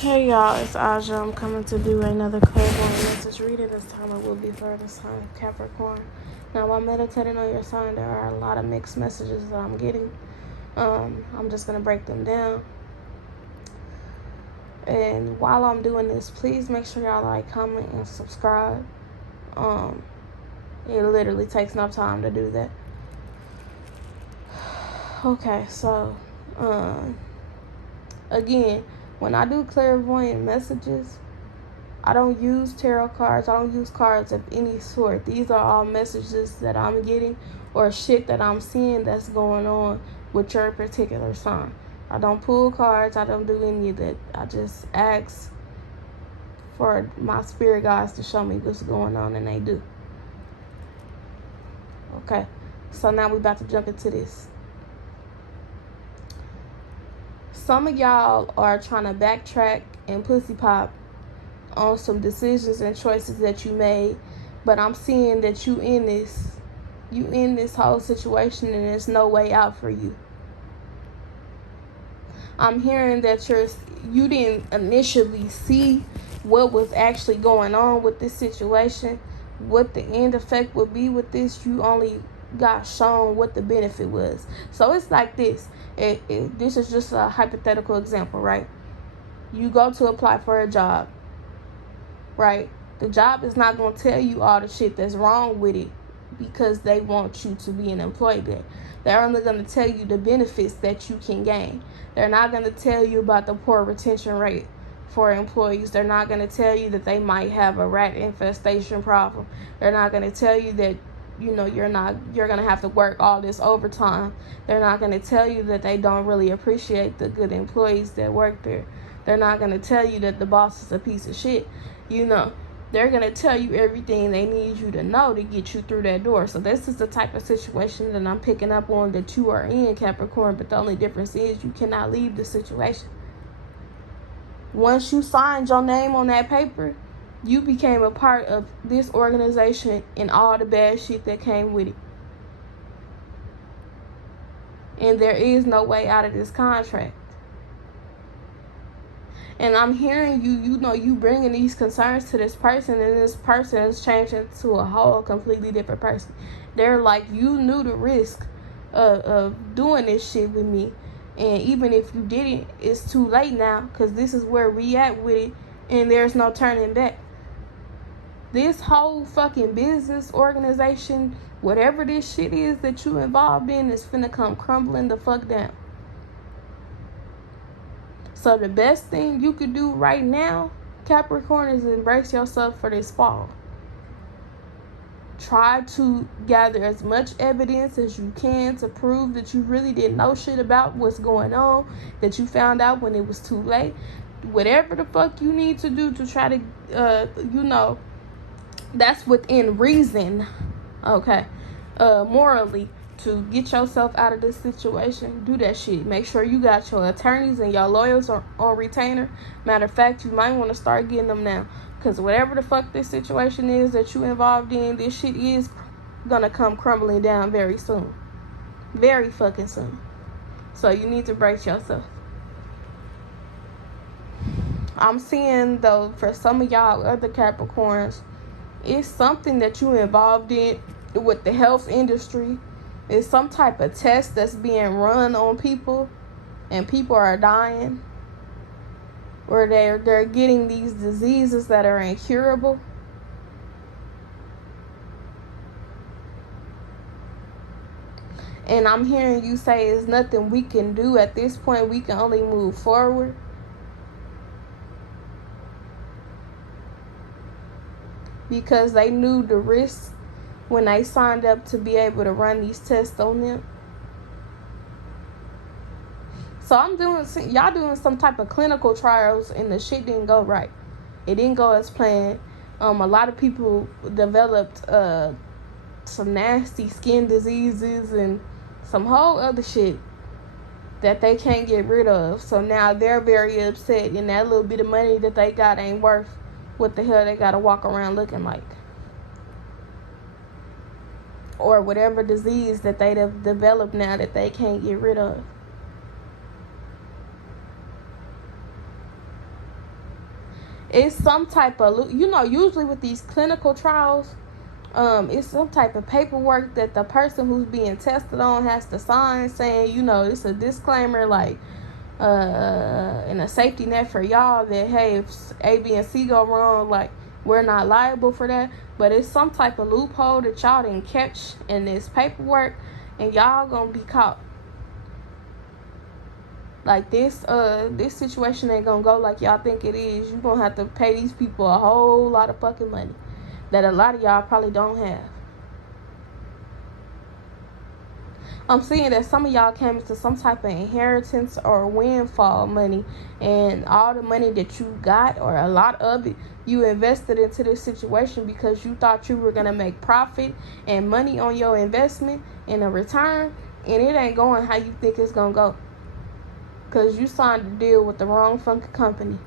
Hey y'all, it's Aja. I'm coming to do another clairvoyant message reading. This time it will be for the sign of Capricorn. Now, while meditating on your sign, there are a lot of mixed messages that I'm getting. I'm just going to break them down. And while I'm doing this, please make sure y'all like, comment, and subscribe. It literally takes no time to do that. Okay, so, again, when I do clairvoyant messages, I don't use tarot cards. I don't use cards of any sort. These are all messages that I'm getting or shit that I'm seeing that's going on with your particular sign. I don't pull cards. I don't do any of that. I just ask for my spirit guides to show me what's going on, and they do. Okay, so now we're about to jump into this. Some of y'all are trying to backtrack and pussy pop on some decisions and choices that you made, but I'm seeing that you in this whole situation and there's no way out for you. I'm hearing that you didn't initially see what was actually going on with this situation, what the end effect would be with this. You only got shown what the benefit was. So it's like this. This is just a hypothetical example, right? You go to apply for a job, right? The job is not going to tell you all the shit that's wrong with it because they want you to be an employee there. They're only going to tell you the benefits that you can gain. They're not going to tell you about the poor retention rate for employees. They're not going to tell you that they might have a rat infestation problem. They're not going to tell you that you're going to have to work all this overtime. They're not going to tell you that they don't really appreciate the good employees that work there. They're not going to tell you that the boss is a piece of shit. They're going to tell you everything they need you to know to get you through that door. So this is the type of situation that I'm picking up on that you are in, Capricorn, but the only difference is you cannot leave the situation. Once you signed your name on that paper, you became a part of this organization and all the bad shit that came with it. And there is no way out of this contract. And I'm hearing you bringing these concerns to this person, and this person is changing to a whole completely different person. They're like, you knew the risk of doing this shit with me. And even if you didn't, it's too late now because this is where we at with it, and there's no turning back. This whole fucking business organization, whatever this shit is that you involved in, is finna come crumbling the fuck down. So the best thing you could do right now, Capricorn, is embrace yourself for this fall. Try to gather as much evidence as you can to prove that you really didn't know shit about what's going on, that you found out when it was too late. Whatever the fuck you need to do to try to, that's within reason, okay, morally, to get yourself out of this situation. Do that shit. Make sure you got your attorneys and your lawyers on retainer. Matter of fact, you might want to start getting them now, because whatever the fuck this situation is that you involved in, this shit is gonna come crumbling down very soon. Very fucking soon. So you need to brace yourself. I'm seeing, though, for some of y'all other Capricorns, it's something that you involved in with the health industry. It's some type of test that's being run on people, and people are dying, or they're getting these diseases that are incurable. And I'm hearing you say it's nothing we can do at this point. We can only move forward. Because they knew the risks when they signed up to be able to run these tests on them. So y'all doing some type of clinical trials, and the shit didn't go right. It didn't go as planned. A lot of people developed some nasty skin diseases and some whole other shit that they can't get rid of. So now they're very upset, and that little bit of money that they got ain't worth what the hell they gotta walk around looking like. Or whatever disease that they have developed now that they can't get rid of. It's some type of, usually with these clinical trials, it's some type of paperwork that the person who's being tested on has to sign, saying, it's a disclaimer, like, and a safety net for y'all that, hey, if A, B, and C go wrong, like, we're not liable for that. But it's some type of loophole that y'all didn't catch in this paperwork, and y'all gonna be caught. Like, this situation ain't gonna go like y'all think it is. You gonna have to pay these people a whole lot of fucking money that a lot of y'all probably don't have. I'm seeing that some of y'all came into some type of inheritance or windfall money, and all the money that you got, or a lot of it, you invested into this situation because you thought you were going to make profit and money on your investment in a return, and it ain't going how you think it's going to go because you signed a deal with the wrong fucking company.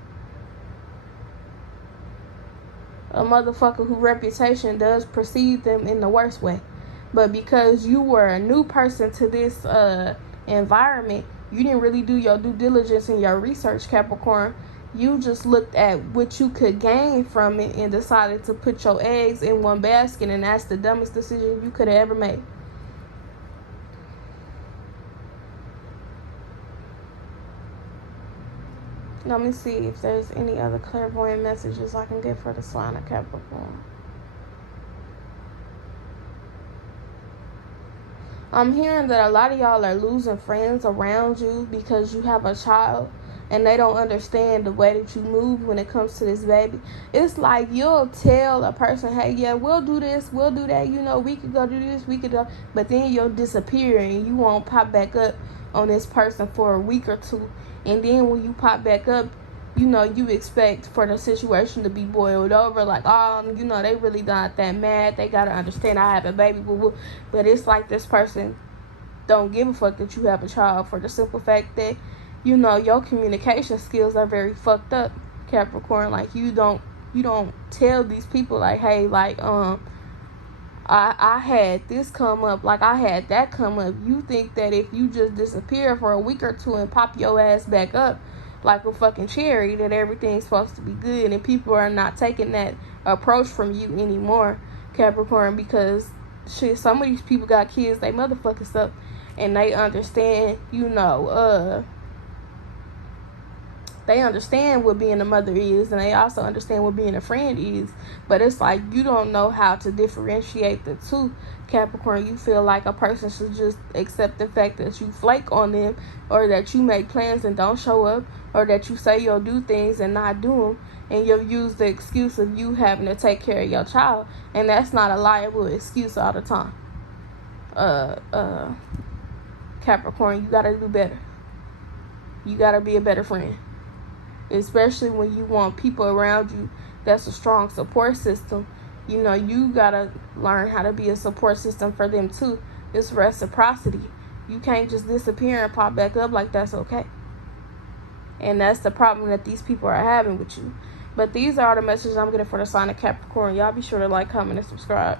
A motherfucker whose reputation does precede them in the worst way. But because you were a new person to this environment, you didn't really do your due diligence and your research, Capricorn. You just looked at what you could gain from it and decided to put your eggs in one basket, and that's the dumbest decision you could have ever made. Let me see if there's any other clairvoyant messages I can get for the sign of Capricorn. I'm hearing that a lot of y'all are losing friends around you because you have a child and they don't understand the way that you move when it comes to this baby. It's like you'll tell a person, hey, yeah, we'll do this, we'll do that, we could go do this, we could go, but then you'll disappear and you won't pop back up on this person for a week or two. And then when you pop back up, you expect for the situation to be boiled over, like, they really not that mad. They gotta understand I have a baby, but it's like this person don't give a fuck that you have a child, for the simple fact that, your communication skills are very fucked up, Capricorn. Like, you don't tell these people, like, hey, like, I had this come up, like I had that come up. You think that if you just disappear for a week or two and pop your ass back up like a fucking cherry, that everything's supposed to be good, and people are not taking that approach from you anymore, Capricorn, because shit, some of these people got kids, they motherfucking stuff, and they understand, they understand what being a mother is, and they also understand what being a friend is. But it's like you don't know how to differentiate the two, Capricorn. You feel like a person should just accept the fact that you flake on them, or that you make plans and don't show up, or that you say you'll do things and not do them, and you'll use the excuse of you having to take care of your child. And that's not a liable excuse all the time. Capricorn, you gotta do better. You gotta be a better friend. Especially when you want people around you that's a strong support system. You gotta learn how to be a support system for them too. It's reciprocity. You can't just disappear and pop back up like that's okay. And that's the problem that these people are having with you. But these are the messages I'm getting for the sign of Capricorn. Y'all be sure to like, comment, and subscribe.